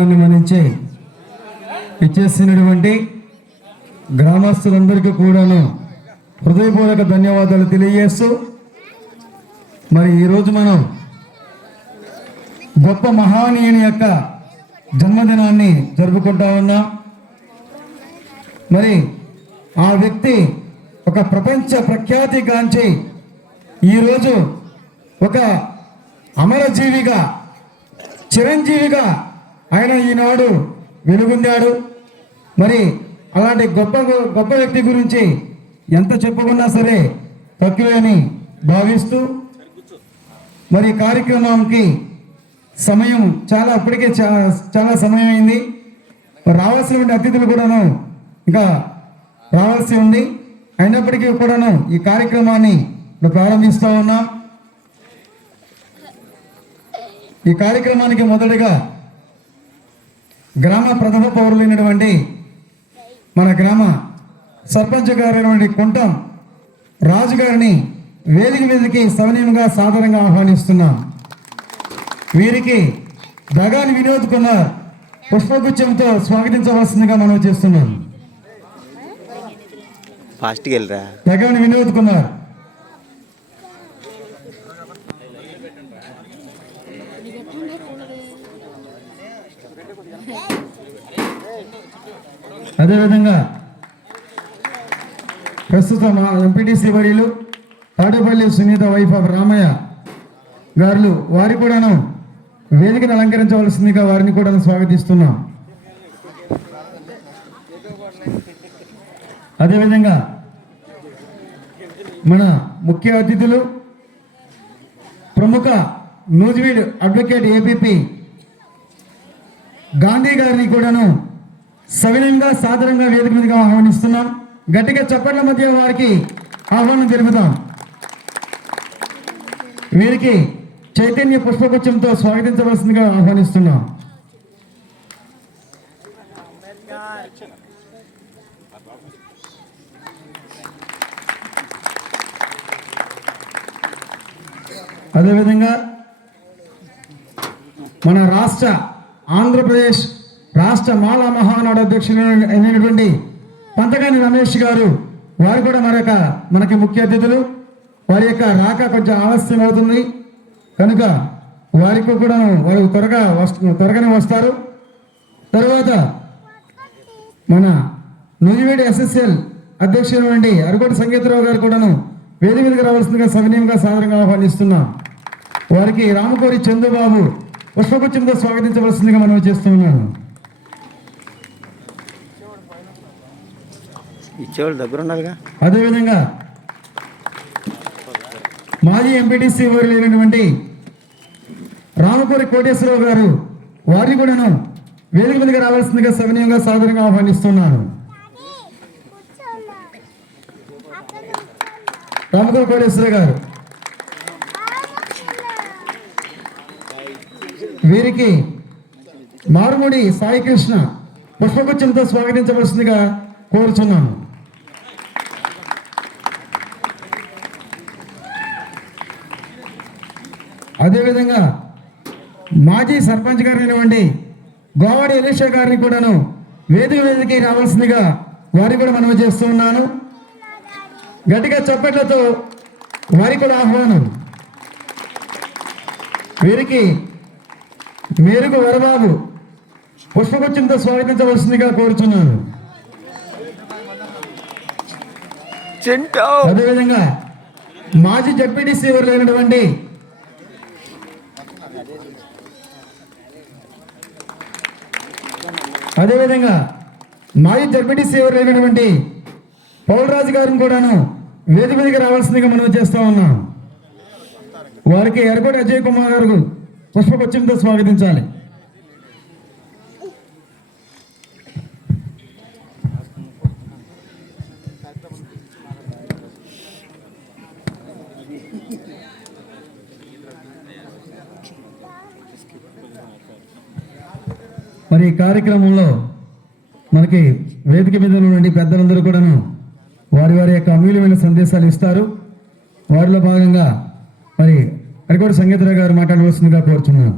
ఆహ్వానాన్ని మన్నించి ఇచ్చేసినటువంటి గ్రామస్తులందరికీ కూడాను హృదయపూర్వక ధన్యవాదాలు తెలియజేస్తూ, మరి ఈరోజు మనం గొప్ప మహానీయుని యొక్క జన్మదినాన్ని జరుపుకుంటా ఉన్నాం. మరి ఆ వ్యక్తి ఒక ప్రపంచ ప్రఖ్యాతిగాంచి ఈరోజు ఒక అమరజీవిగా, చిరంజీవిగా ఆయన ఈనాడు వెలుగొందాడు. మరి అలాంటి గొప్ప వ్యక్తి గురించి ఎంత చెప్పుకున్నా సరే తక్కువే అని భావిస్తూ, మరి కార్యక్రమానికి సమయం ఇప్పటికే చాలా సమయం అయింది. రావాల్సిన అతిథులు కూడాను ఇంకా రావాల్సి ఉంది. అయినప్పటికీ కూడాను ఈ కార్యక్రమాన్ని ప్రారంభిస్తూ ఉన్నాం. ఈ కార్యక్రమానికి మొదటగా గ్రామ ప్రథమ పౌరులైనటువంటి మన గ్రామ సర్పంచ్ గారైనటువంటి కుంటం రాజు గారిని వేదిక మీదకి సవినయంగా సాదరంగా ఆహ్వానిస్తున్నాం. వీరికి దగాని వినోద్ కుమార్ పుష్పగుచ్చంతో స్వాగతించవలసిందిగా మనం చేస్తున్నాం. దగాని వినోద్ కుమార్ అదేవిధంగా ప్రస్తుతం ఎంపీటీసీ వర్యులు తాడేపల్లి సునీత వైఫ్ ఆఫ్ రామయ్య గారు వారి కూడాను వేదికను అలంకరించవలసిందిగా వారిని కూడా స్వాగతిస్తున్నాం. అదేవిధంగా మన ముఖ్య అతిథులు ప్రముఖ నూజివీడ్ అడ్వకేట్ ఏపీపీ గాంధీ గారిని కూడాను సవినయంగా సాదరంగా వేదిక మీదుగా ఆహ్వానిస్తున్నాం. గట్టిగా చప్పట్ల మధ్య వారికి ఆహ్వానం తెలుపుతాం. వీరికి చైతన్య పుష్పగుచ్చంతో స్వాగతించవలసిందిగా ఆహ్వానిస్తున్నాం. అదేవిధంగా మన ఆంధ్రప్రదేశ్ రాష్ట్ర మాలా మహానాడు అధ్యక్షులు అయినటువంటి పంతగాని రమేష్ గారు, వారు కూడా మనకి ముఖ్య అతిథులు. వారి యొక్క రాక కొంచెం ఆలస్యం అవుతుంది కనుక వారికి కూడా వారు త్వరగానే వస్తారు. తర్వాత మన నూజివీడి ఎస్ఎస్ఎల్ అధ్యక్షులు అరగోటి సంగీతరావు గారు కూడాను వేదిక మీదకి రావాల్సిందిగా సవినయంగా సాదరంగా ఆహ్వానిస్తున్నాం. వారికి రామకోరి చంద్రబాబు పుష్పగుచ్చంతో స్వాగతించవలసిందిగా మనం చేస్తున్నాము. అదేవిధంగా మాజీ ఎంపీటీసీ వర్యులైనటువంటి రామకోరి కోటేశ్వరరావు గారు, వారిని కూడాను వేదిక మీదకి రావాల్సిందిగా సవినయంగా సాదరంగా ఆహ్వానిస్తున్నాను. రామకోరి కోటేశ్వరరావు గారు, వీరికి మారుమూడి సాయికృష్ణ పుష్పగుచ్చంతో స్వాగతించవలసిందిగా కోరుచున్నాను. అదేవిధంగా మాజీ సర్పంచ్ గారైనటువంటి గోవాడి ఎలీషా గారిని కూడాను వేదికకి రావాల్సిందిగా వారికి కూడా మనం చేస్తూ ఉన్నాను. గట్టిగా చప్పట్లతో వారికి కూడా ఆహ్వానం. వీరికి మేరుకు వరబాబు పుష్పగుచ్చంతో స్వాగతించవలసిందిగా కోరుచున్నాను. అదేవిధంగా మాజీ జడ్పీటీసీ వర్యులైనటువంటి పౌలరాజు గారిని కూడాను వేదిక మీదకి రావాల్సిందిగా మనం చేస్తూ ఉన్నాం. వారికి ఎరగోటి అజయ్ కుమార్ గారు పుష్పగుచ్చంతో స్వాగతించాలి. మరి ఈ కార్యక్రమంలో మనకి వేదిక మీద ఉన్నటువంటి పెద్దలందరూ కూడాను వారి యొక్క అమూల్యమైన సందేశాలు ఇస్తారు. వారిలో భాగంగా మరి అరగోటి సంగీతరావు గారు మాట్లాడవలసిందిగా కోరుచున్నాను.